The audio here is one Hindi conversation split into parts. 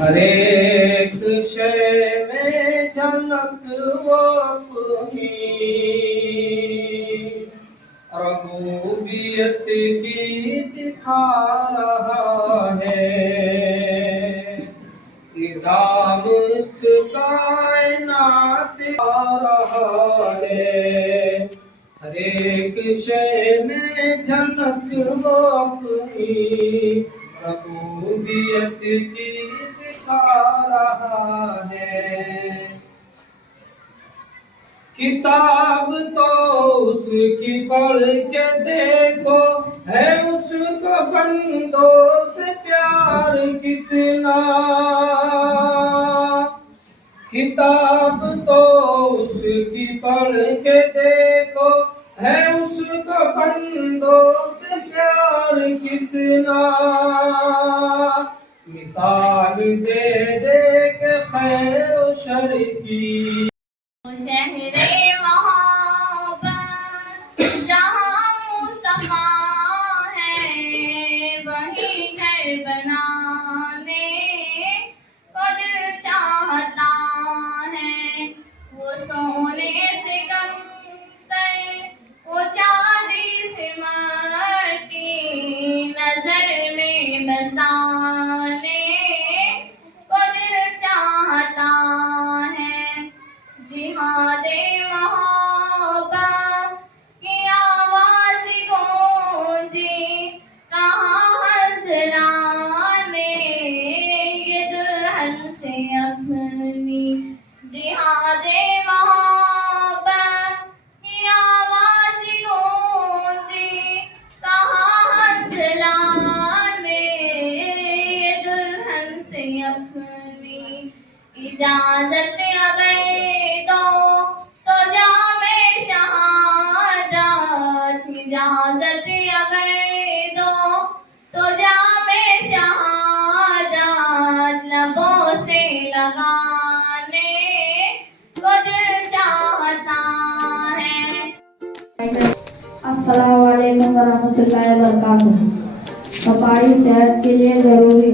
हर एक शय में जनक वो अपनी रबूबियत की दिखा रहा है। निज़ाम उसका कायनात दिखा रहा है। हर एक शय में झलक वो अपनी रबूबियत की दिखा रहा है। किताब तो उसकी पढ़ के देखो, है उसको बंदों से प्यार कितना। किताब तो उसकी पढ़ के देखो, है उसको बंदों से प्यार कितना। मिसाल दे दे के खैर शर की। शहरे मोहब्बत जहाँ मुस्तफा है, वही घर बनाने को दिल चाहता है। वो सोने से कमतर, वो चांदी से माटी, नजर में बसाने को दिल चाहता है। जिहादे मोहब्बत की आवाज गूंजी कहाँ हज़राने ये दुल्हन से अपनी। जिहादे मोहब्बत की आवाज गूंजी कहाँ हज़राने ये दुल्हन से अपनी। इजाजत अगर दो तो जामे शहादत, इजाजत अगर दो तो जामे शहादत, लबों से लगाने को दिल चाहता है। अस्सलाम वालेकुम वरहमतुल्लाहि वबरकातुह। सफाई सेहत के लिए जरूरी।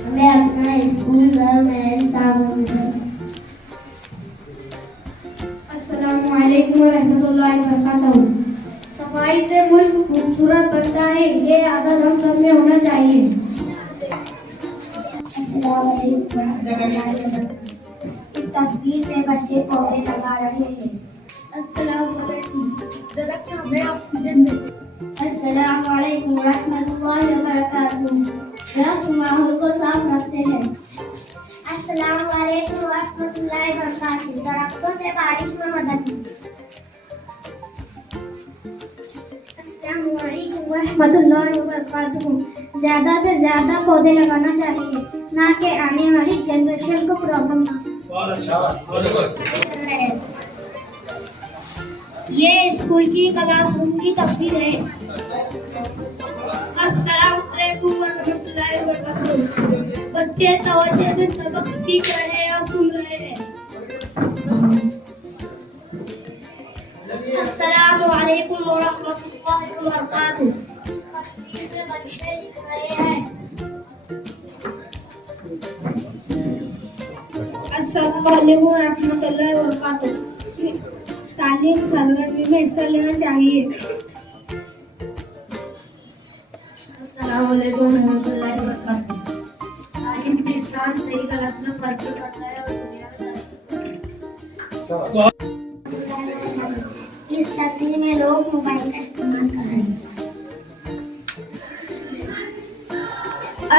हमें अपना स्कूल घर में साफ रखना। अस्सलामु अलैकुम वरहमतुल्लाहि वबरकातुहू। सफाई से मुल्क खूबसूरत बनता है, ये आदत हम सब में होना चाहिए। अस्सलामु अलैकुम वरहमतुल्लाहि वबरकातुहू। इस तस्वीर में बच्चे पौधे लगा रहे हैं। अस्सलामु अलैकुम। दरख्त हमें ऑक्सीजन देते हैं। अस्सलामु अलैकुम रहमतुल्लाहि व बरकातुहू। दरख्त माहौल को साफ रखते हैं। अस्सलामु अलैकुम रहमतुल्लाहि व बरकातुहू। दरख्तों से बारिश में मदद मिलती है। अस्सलामु अलैकुम रहमतुल्लाहि व बरकातुहू। ज्यादा से ज्यादा पौधे लगाना चाहिए, ना कि आने वाली जनरेशन को प्रॉब्लम ना। बहुत अच्छा। ये स्कूल की क्लासरूम की तस्वीर है। अस्सलामु अलैकुम वरहमतुल्लाहि वबरकातुहू। बच्चे तवज्जो से सबक सीख रहे और सुन रहे हैं। अस्सलामु अलैकुम वरहमतुल्लाहि वबरकातुहू। इस तस्वीर में बच्चे लिख रहे हैं। अस्सलामु अलैकुम वरहमतुल्लाहि वबरकातुहू। तालीम सरगर्मी में हिस्सा लेना चाहिए। अस्सलामु अलैकुम रहमतुल्लाहि व बरकातुहू। तालीम के इंसान सही गलत में फर्क करता है और दुनिया में इस तस्वीर में लोग मोबाइल का इस्तेमाल कर रहे हैं।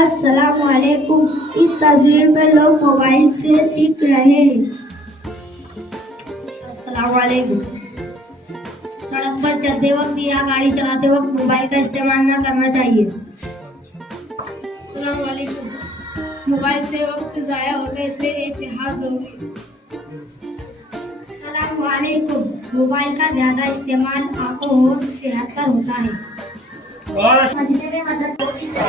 अस्सलाम वालेकुम। इस तस्वीर में लोग मोबाइल से सीख रहे हैं। अस्सलाम वालेकुम। सड़क पर चलते वक्त या गाड़ी चलाते वक्त मोबाइल का इस्तेमाल न करना चाहिए। अस्सलाम वालेकुम। मोबाइल से वक्त ज़ाया होता है, इसलिए एहतियात जरूरी है। अस्सलाम वालेकुम। मोबाइल का ज्यादा इस्तेमाल आंखों और सेहत पर होता है। समझने में मदद होती है।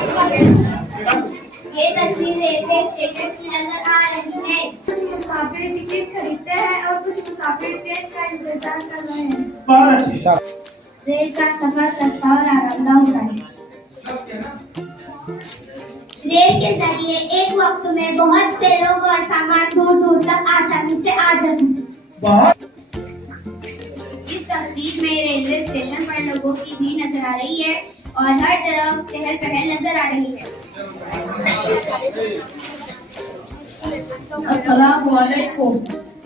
ये तस्वीर रेलवे स्टेशन की नजर आ रही है। कुछ मुसाफिर टिकट खरीदते हैं और कुछ मुसाफिर ट्रेन का इंतजार कर रहे हैं। रेल का सफर सस्ता और आरामदायक होता है। रेल के जरिए एक वक्त में बहुत से लोग और सामान दूर दूर तक आसानी से आ जाते हैं। इस तस्वीर में रेलवे स्टेशन पर लोगों की भीड़ नजर आ रही है और हर तरफ चहल पहल नजर आ रही है। अस्सलाम वालेकुम।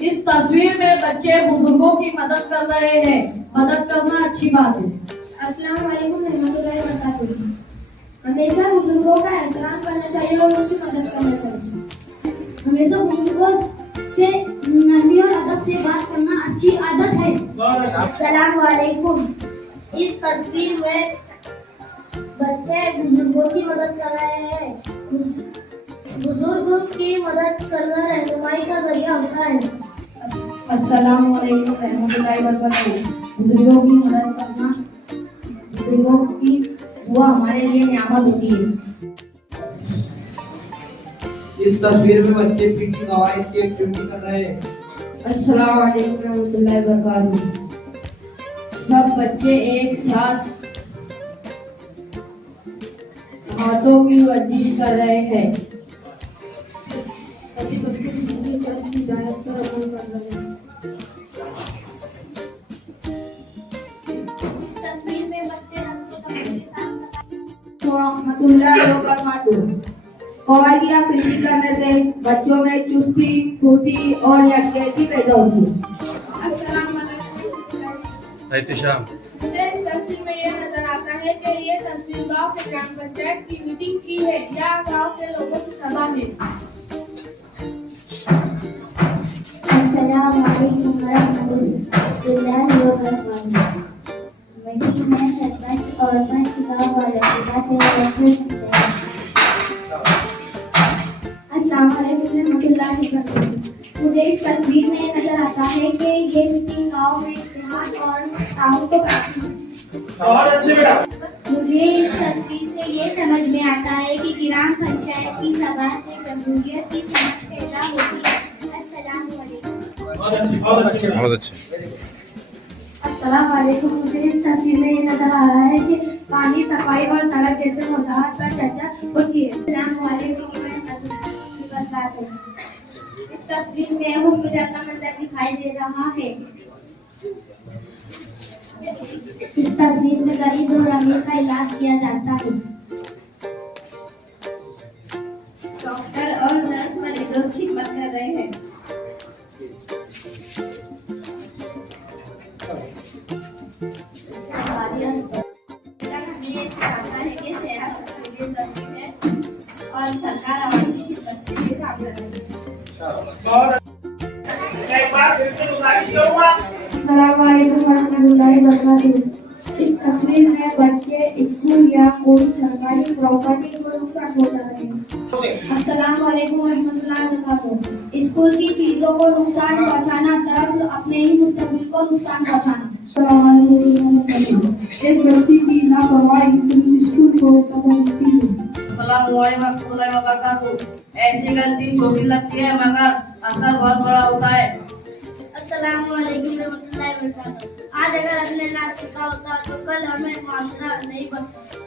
इस तस्वीर में बच्चे बुजुर्गों की मदद कर रहे हैं। मदद करना अच्छी बात है। अस्सलाम वालेकुम रहमतुल्लाहि व बरकातुहू। हमेशा बुजुर्गों का एहतराम करना चाहिए और उनकी मदद करना चाहिए। हमेशा बुजुर्गों से नरमी और अदब से बात करना अच्छी आदत है। अस्सलाम वालेकुम। इस तस्वीर में बच्चे बुजुर्गों की मदद कर रहे हैं। बुजुर्गों की मदद करना रहनुमाई का जरिया होता है। अस्सलाम वालेकुम रहमतुल्लाहि व बरकातुहू। बुजुर्गों की मदद करना, बुजुर्गों की दुआ हमारे लिए नियामत होती है। इस तस्वीर में बच्चे पीटी कवायद की एक्टिविटी कर रहे हैं। अस्सलाम वालेकुम रहमतुल्लाहि व बरकातुहू। सब बच्चे एक साथ हाथों की वर्जिश कर रहे हैं। तस्वीर में बच्चे कवायद या पीटी करने से बच्चों में चुस्ती, फुर्ती और यकजहती पैदा होती है। अस्सलाम वालेकुम। एहतिशाम। मुझे इस तस्वीर में यह नजर आता है कि ये तस्वीर गांव के ग्राम पंचायत की मीटिंग की है या गांव के लोगों की सभा है। अस्सलाम वालेकुम वरहमतुल्लाहि वबरकातुहू। मीटिंग में सरपंच और पंच गांव वाले अस्सलाम वालेकुम रहमतुल्लाहि वबरकातुहू। मुझे इस तस्वीर में नजर आता है कि ये मीटिंग गांव में इत्तेहाद और ताउन को बढ़ाती है। मुझे इस तस्वीर से ये समझ में आता है कि ग्राम पंचायत की सभा से जमहूरियत की समझ पैदा होती है। अस्सलाम वालेकुम। बहुत अच्छे। अस्सलाम वालेकुम। मुझे इस तस्वीर में ये नजर आ रहा है कि पानी, सफाई और सड़क जैसे मौज़ूआत पर चर्चा होती है। अस्सलाम वालेकुम रहमतुल्लाहि व बरकातुहू। इस तस्वीर में हॉस्पिटल का मंजर दिखाई दे रहा है। इस तस्वीर में गरीब और अमीर का इलाज किया जाता है। डॉक्टर और नर्स मरीजों की खिदमत कर रहे हैं। हमें ये सिखाता है कि सेहत सबके लिए जरूरी है और सरकार आवाम की खिदमत के लिए काम कर रही है। अस्सलाम वालेकुम वरहमतुल्लाहि वबरकातुहू। इस तस्वीर में बच्चे स्कूल या कोई सरकारी प्रॉपर्टी को नुकसान पहुंचा रहे हैं। अस्सलाम वालेकुम वरहमतुल्लाहि वबरकातुहू। स्कूल की चीजों को नुकसान पहुंचाना दरअसल अपने ही मुस्तकबिल को नुकसान पहुंचाना। एक बच्ची की लापरवाही स्कूल को सफल देती है। अस्सलाम वालेकुम रहमतुल्लाहि व बरकातुहू। ऐसी गलती छोटी लगती है मगर असर बहुत बड़ा होता है। अस्सलाम वालेकुम रहमतुल्लाहि व बरकातुहू। आज अगर हमने ना सीखा होता तो कल हमें माशरा नहीं बच सकता।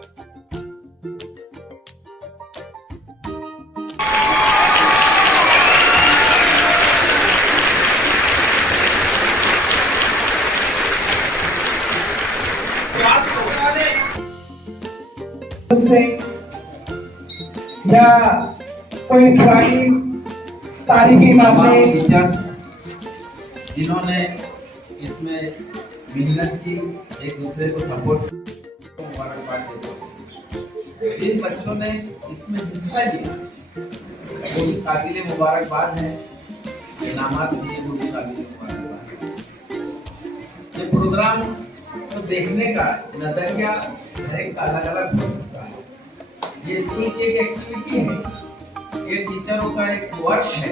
से या कोई पुरानी तारीखी बातें। टीचर्स जिन्होंने इसमें मेहनत की, एक दूसरे को सपोर्ट, मुबारकबाद देते हैं। जिन बच्चों ने इसमें हिस्सा लिया वो भी काबिल मुबारकबाद है, इनामात दिए वो भी काबिल मुबारकबाद है। ये प्रोग्राम तो देखने का नजरिया हर एक अलग अलग हो सकता है। ये स्कूल की एक एक्टिविटी है, ये टीचरों का एक वर्क है